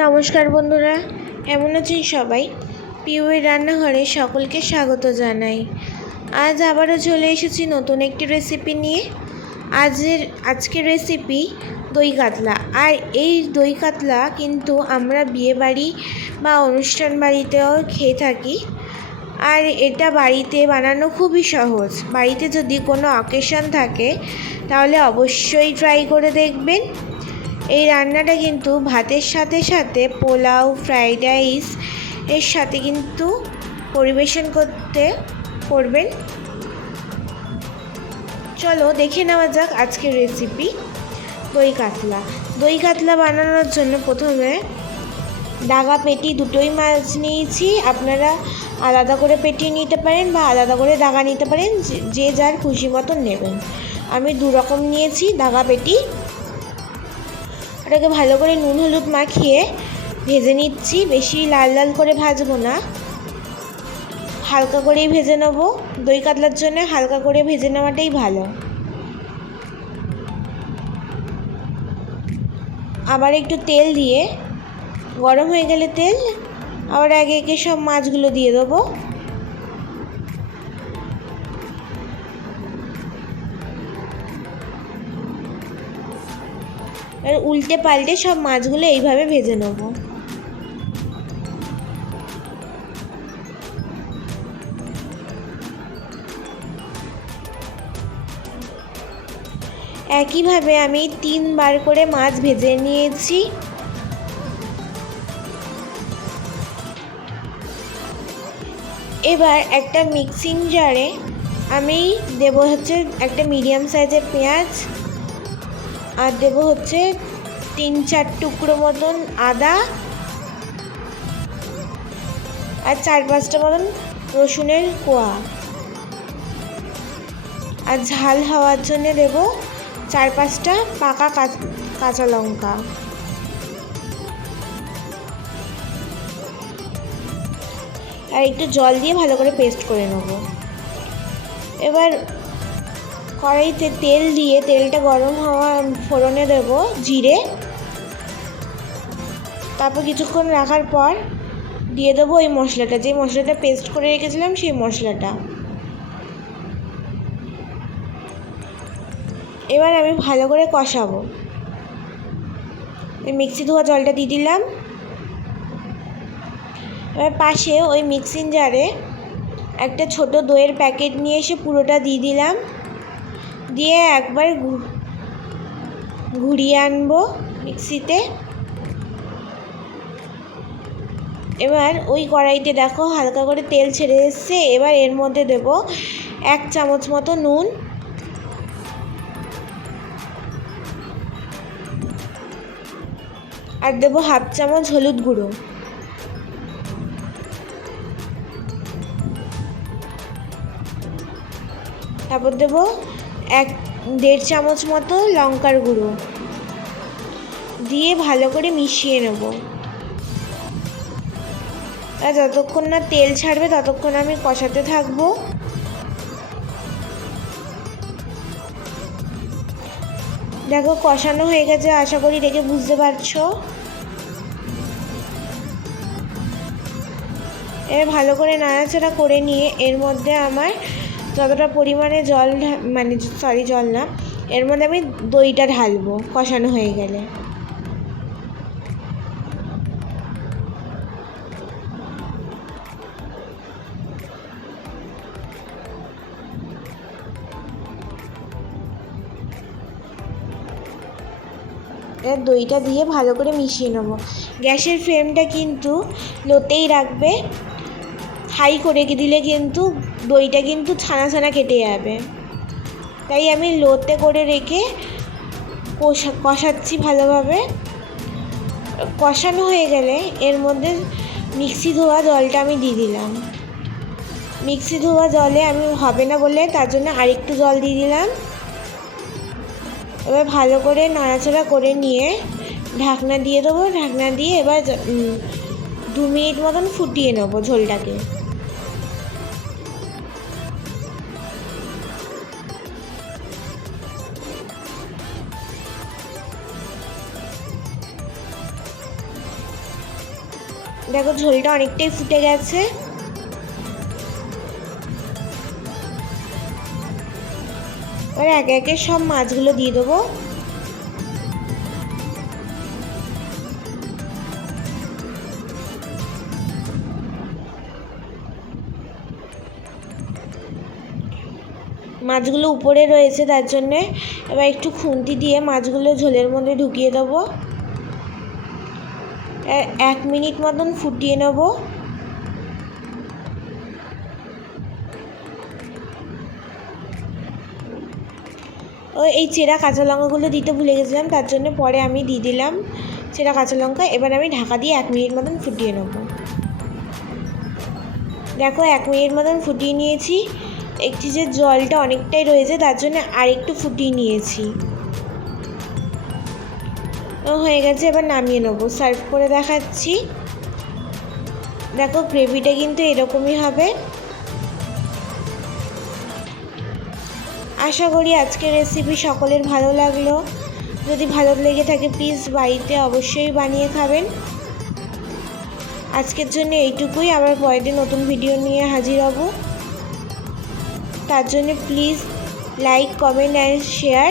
নমস্কার বন্ধুরা, কেমন আছেন সবাই? পিউয়ের রান্নাঘরে সকলকে স্বাগত জানাই। আজ আবারও চলে এসেছি নতুন একটি রেসিপি নিয়ে। আজের, আজকের রেসিপি দই কাতলা। আর এই দই কাতলা কিন্তু আমরা বিয়ে বাড়ি বা অনুষ্ঠান বাড়িতেও খেয়ে থাকি। আর এটা বাড়িতে বানানো খুবই সহজ। বাড়িতে যদি কোনো অকেশন থাকে, তাহলে অবশ্যই ট্রাই করে দেখবেন। এই রান্নাটা কিন্তু ভাতের সাথে সাথে পোলাও ফ্রাইড রাইস এর সাথে কিন্তু পরিবেশন করতে করবেন। চলো দেখে নেওয়া যাক আজকের রেসিপি দই কাতলা। দই কাতলা বানানোর জন্য প্রথমে ডাগা পেটি দুটোই মাছ নিয়েছি। আপনারা আলাদা করে পেটি নিতে পারেন বা আলাদা করে দাগা নিতে পারেন, যে- যার খুশি মতন নেবেন। আমি দু রকম নিয়েছি দাগা পেটি। ওটাকে ভালো করে নুন, হলুদ মাখিয়ে ভেজে নিচ্ছি। বেশি লাল লাল করে ভাজবো না। হালকা করেই ভেজে নেব। দই কাতলার জন্য হালকা করে ভেজে নেওয়াটাই ভালো। আবার একটু তেল দিয়ে, গরম হয়ে গেলে তেল, আবার একে একে সব মাছগুলো দিয়ে দেবো। আর উল্টে পাল্টে সব মাছগুলো এইভাবে ভেজে নেব। একইভাবে আমি তিনবার করে মাছ ভেজে নিয়েছি। এবার একটা মিক্সিং জারে আমি দেব হচ্ছে একটা মিডিয়াম সাইজের পেঁয়াজ। আর দেব হচ্ছে তিন চার টুকরো মতন আদা আর চার পাঁচটা মতন রসুনের কোয়া। আর ঝাল হওয়ার জন্য দেব চার পাঁচটা পাকা কাঁচ- লঙ্কা। আর একটু জল দিয়ে ভালো করে পেস্ট করে নেব। এবার কড়াইতে তেল দিয়ে তেলটা গরম হওয়া ফোড়নে দেব, জিরে। তারপর কিছুক্ষণ রাখার পর দিয়ে দেবো ওই মশলাটা। যে মশলাটা পেস্ট করে রেখেছিলাম সেই মশলাটা। এবার আমি ভালো করে কষাবো। ওই মিক্সি ধোয়া জলটা দিয়ে দিলাম। এবার পাশে ওই মিক্সিং জারে একটা ছোট দইয়ের প্যাকেট নিয়ে এসে পুরোটা দিয়ে দিলাম। দিয়ে একবার ঘুরিয়ে আনব মিক্সিতে। এবার ওই কড়াইতে দেখো হালকা করে তেল ছেড়ে এসছে, এবার এর মধ্যে দেব এক চামচ মতো নুন। আর দেবো হাফ চামচ হলুদ গুঁড়ো। তারপর দেবো এক দেড় চামচ মতো লঙ্কার গুঁড়ো দিয়ে ভালো করে মিশিয়ে নেব। আর যতক্ষণ না তেল ছাড়বে ততক্ষণ আমি কষাতে থাকব। দেখো কষানো হয়ে গেছে, আশা করি দেখে বুঝতে পারছ। এবার ভালো করে নাড়াচাড়া করে নিয়ে এর মধ্যে আমার যতটা পরিমাণে জল মানে সরি জল না, এর মধ্যে আমি দইটা ঢালবো কষানো হয়ে গেলে। দইটা দিয়ে ভালো করে মিশিয়ে নেব। গ্যাসের ফ্লেমটা কিন্তু লোতেই রাখবে। হাই করে দিলে কিন্তু দইটা কিন্তু ছানা ছানা কেটে যাবে। তাই আমি লোতে করে রেখে কষা, কষাচ্ছি ভালোভাবে। কষানো হয়ে গেলে এর মধ্যে মিক্সি ধোয়া জলটা আমি দিয়ে দিলাম। মিক্সি ধোয়া জলে আমি হবে না বলে তার জন্য আরেকটু জল দিয়ে দিলাম। এবার ভালো করে নাড়াচাড়া করে নিয়ে ঢাকনা দিয়ে দেবো। ঢাকনা দিয়ে এবার দু মিনিট মতন ফুটিয়ে নেব ঝোলটাকে। দেখো ঝোলটা অনেকটাই ফুটে গেছে। এবার একে একে সব মাছগুলো দিয়ে দেবো। মাছগুলো উপরে রয়েছে তার জন্যে। এবার একটু খুন্তি দিয়ে মাছগুলো ঝোলের মধ্যে ঢুকিয়ে দেবো। এক মিনিট মতন ফুটিয়ে নেব। ও, এই চেরা কাঁচা লঙ্কাগুলো দিতে ভুলে গেছিলাম, তার জন্য পরে আমি দিয়ে দিলাম চেরা কাঁচা লঙ্কা। এবার আমি ঢাকা দিয়ে এক মিনিট মতন ফুটিয়ে নেব। দেখো, এক মিনিট মতন ফুটিয়ে নিয়েছি। একটি যে জলটা অনেকটাই রয়েছে, তার জন্য আরেকটু ফুটিয়ে নিয়েছি। হয়ে গেছে, এবার নামিয়ে নেব। সার্ভ করে দেখাচ্ছি। দেখো গ্রেভিটা কিন্তু এরকমই হবে। আশা করি আজকের রেসিপি সকলের ভালো লাগল। যদি ভালো লেগে থাকে প্লিজ বাড়িতে অবশ্যই বানিয়ে খাবেন। আজকের জন্য এইটুকুই। আবার পরের দিন নতুন ভিডিও নিয়ে হাজির হব। তার জন্য please like comment and share